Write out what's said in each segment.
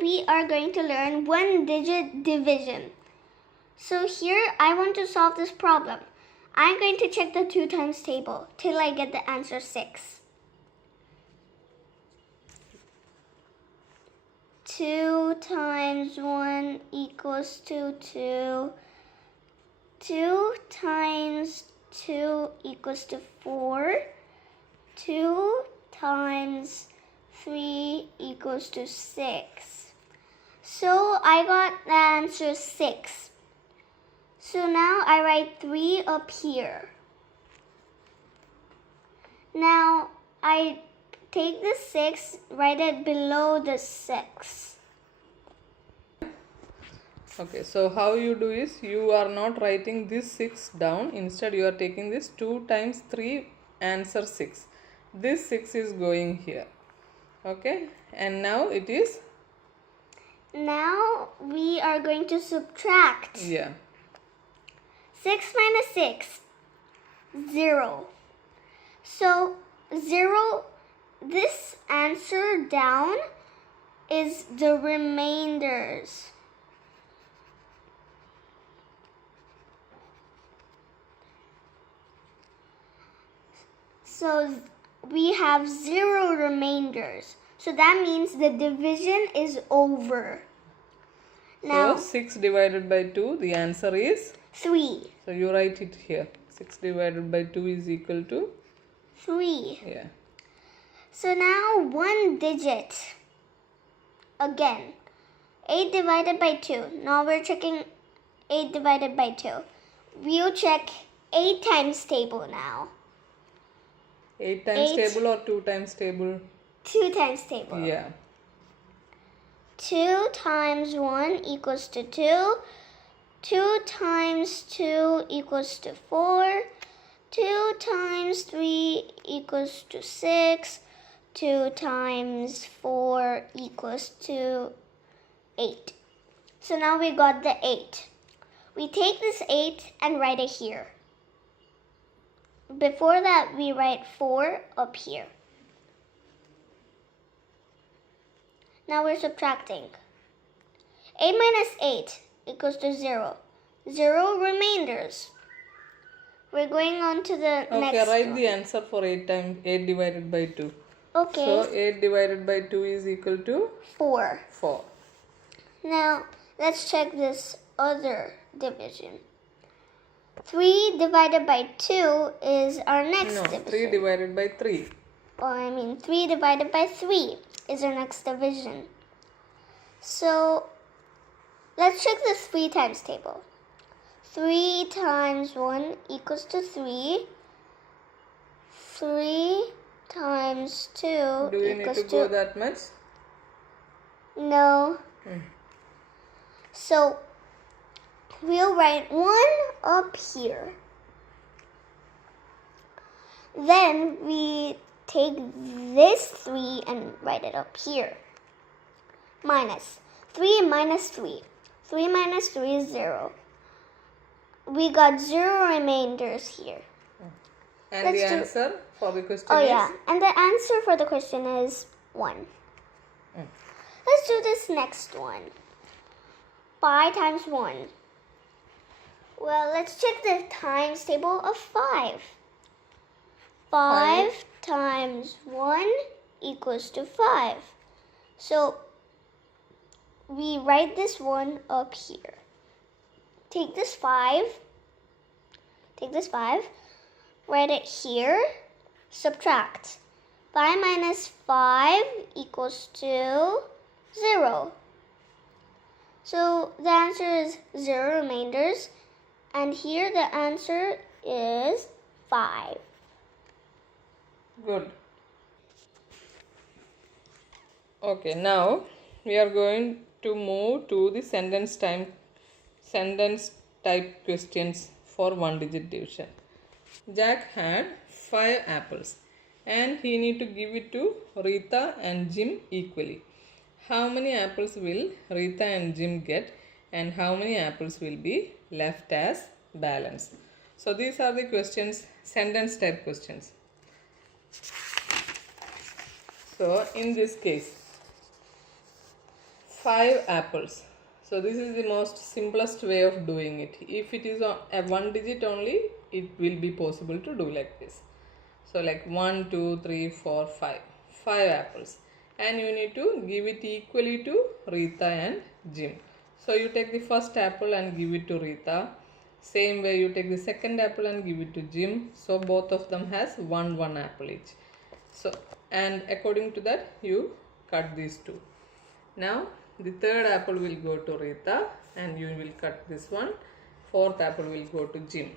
We are going to learn one-digit division. So here I want to solve this problem. I'm going to check the 2 times table till I get the answer 6. 2 times 1 equals to 2. 2 times 2 equals to 4. 2 times 3 equals to 6. So I got the answer 6. So now I write 3 up here. Now I take the 6, write it below the 6. Okay, so how you do is you are not writing this 6 down. Instead you are taking this 2 times 3 answer 6. This 6 is going here. Okay, and now it is? Now we are going to subtract. Yeah. 6 minus 6, 0. So 0, this answer down is the remainders. So we have 0 remainders. So that means the division is over. Now So 6 divided by 2, the answer is? 3. So you write it here. 6 divided by 2 is equal to? 3. Yeah. So now one digit. Again, 8 divided by 2. Now we're checking 8 divided by 2. We'll check 8 times table now. 8 times 8. table or 2 times table? 2 times table. Yeah. 2 times 1 equals to 2. 2 times 2 equals to 4. 2 times 3 equals to 6. 2 times 4 equals to 8. So now we got the 8. We take this 8 and write it here. Before that, we write 4 up here. Now we're subtracting. 8 minus 8 equals to 0. 0 remainders. We're going on to the next Okay, write one. the answer for 8 divided by 2. Okay. So 8 divided by 2 is equal to? 4. 4. Now let's check this other division. 3 divided by 2 is our next division. 3 divided by 3. 3 divided by 3 is our next division. So let's check this 3 times table. 3 times 1 equals to 3. 3 times 2 Do you need equals to go that much? No. So we'll write 1 up here. Then we take this 3 and write it up here. Minus 3 minus 3. 3 minus 3 is 0. We got 0 remainders here. And the answer for the question Oh is? yeah, and the answer for the question is 1. Let's do this next one. 5 times 1. Well, let's check the times table of 5. 5 times 1 equals to 5. So we write this 1 up here. Take this 5, write it here, subtract. 5 minus 5 equals to 0. So the answer is 0 remainders, and here the answer is 5. Good. Okay, now we are going to move to the sentence type questions for one digit division. Jack had 5 apples and he need to give it to Rita and Jim equally. How many apples will Rita and Jim get, and how many apples will be left as balance? So these are the questions, sentence type questions. So in this case, 5 apples. So this is the most simplest way of doing it. If it is on a 1 digit only, it will be possible to do like this. So like 1, 2, 3, 4, 5. 5 apples. And you need to give it equally to Rita and Jim. So you take the first apple and give it to Rita. Same way you take the second apple and give it to Jim. So both of them has one apple each. So and according to that you cut these two. Now the third apple will go to Rita and you will cut this one. Fourth apple will go to Jim.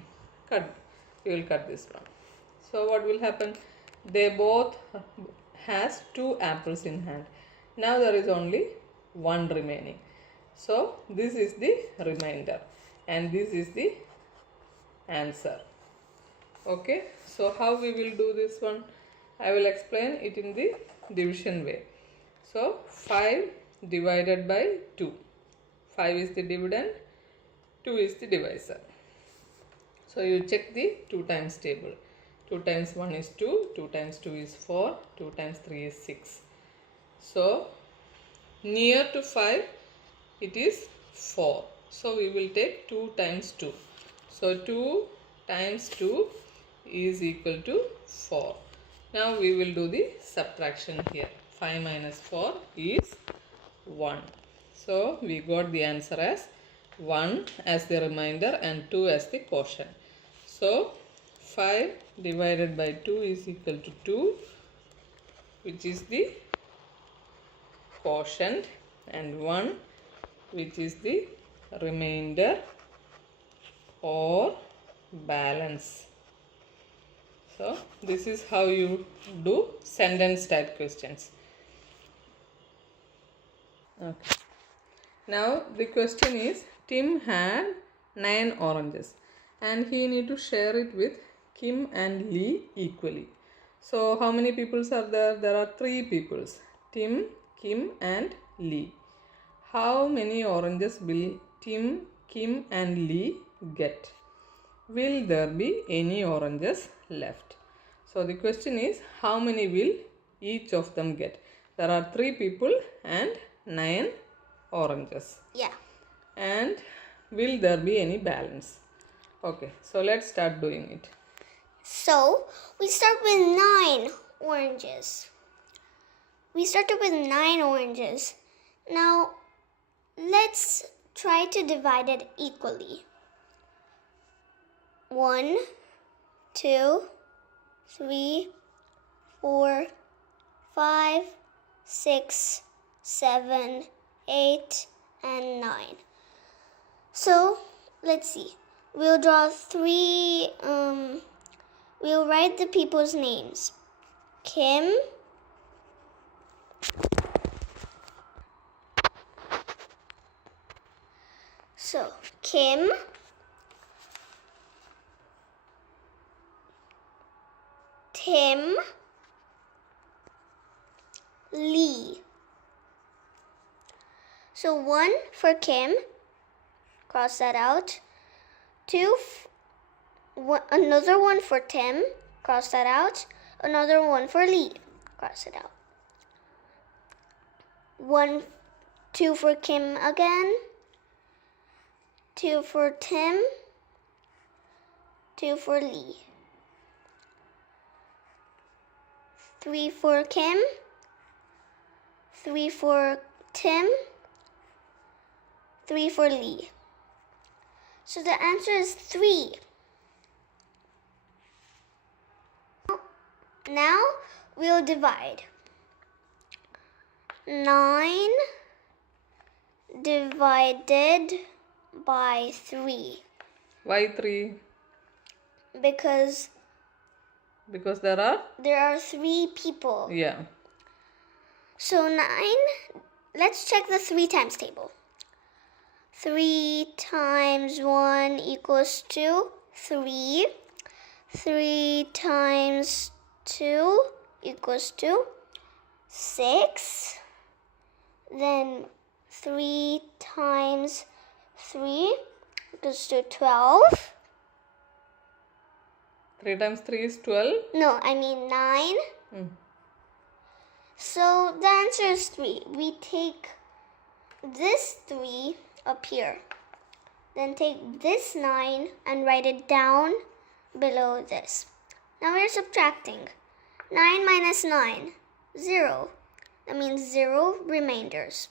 You will cut this one. So what will happen? They both has 2 apples in hand. Now there is only 1 remaining. So this is the remainder and this is the answer. Okay, so how we will do this one? I will explain it in the division way. So 5 divided by 2. 5 is the dividend, 2 is the divisor. So you check the 2 times table. 2 times 1 is 2, 2 times 2 is 4, 2 times 3 is 6. So near to 5 it is 4. So we will take 2 times 2. So 2 times 2 is equal to 4. Now we will do the subtraction here. 5 minus 4 is 1. So we got the answer as 1 as the remainder and 2 as the quotient. So 5 divided by 2 is equal to 2, which is the quotient, and 1 which is the remainder or balance. So this is how you do sentence type questions. Okay. Now the question is, Tim had 9 oranges and he need to share it with Kim and Lee equally. So how many peoples are there? There are 3 peoples, Tim, Kim and Lee. How many oranges will Tim, Kim and Lee get? Will there be any oranges left? So the question is, how many will each of them get? There are 3 people and 9 oranges. Yeah. And will there be any balance? Okay, so let's start doing it. So we start with 9 oranges. We started with 9 oranges. Now let's try to divide it equally. 1, 2, 3, 4, 5, 6, 7, 8, and 9. So let's see. We'll draw 3. We'll write the people's names. Kim, so Kim, Tim, Lee. So 1 for Kim, cross that out. 2, another 1 for Tim, cross that out. Another 1 for Lee, cross it out. 2 for Kim again. 2 for Tim. 2 for Lee. 3 for Kim. 3 for Tim. 3 for Lee. So the answer is 3. Now we'll divide. 9 divided by 3. Why 3? Because there are 3 people. Yeah. So 9, let's check the 3 times table. 3 times 1 equals 2, 3. 3 times 2 equals 2, 6. Then 3 times 3 equals to 12. 3 times 3 is 12? No, I mean 9. So the answer is 3. We take this 3 up here. Then take this 9 and write it down below this. Now we're subtracting. 9 minus 9, 0. That means 0 remainders.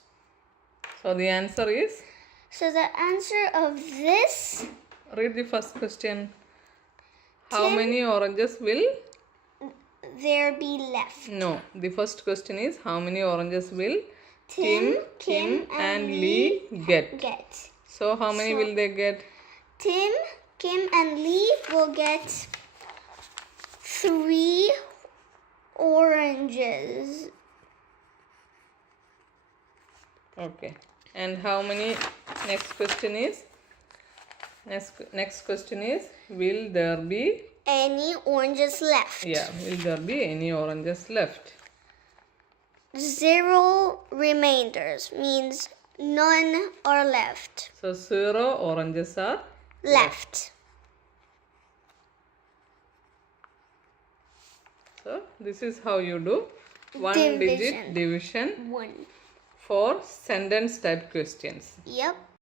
So the answer is? So the answer of this... Read the first question. How many oranges will? There be left. No, the first question is how many oranges will Tim, Kim and Lee get? So how many will they get? Tim, Kim and Lee will get 3 oranges. Okay. And how many? Next question is? Next question is, will there be any oranges left? Yeah, will there be any oranges left? 0 remainders means none are left. So 0 oranges are Left. So this is how you do one digit division 1. for sentence type questions. Yep.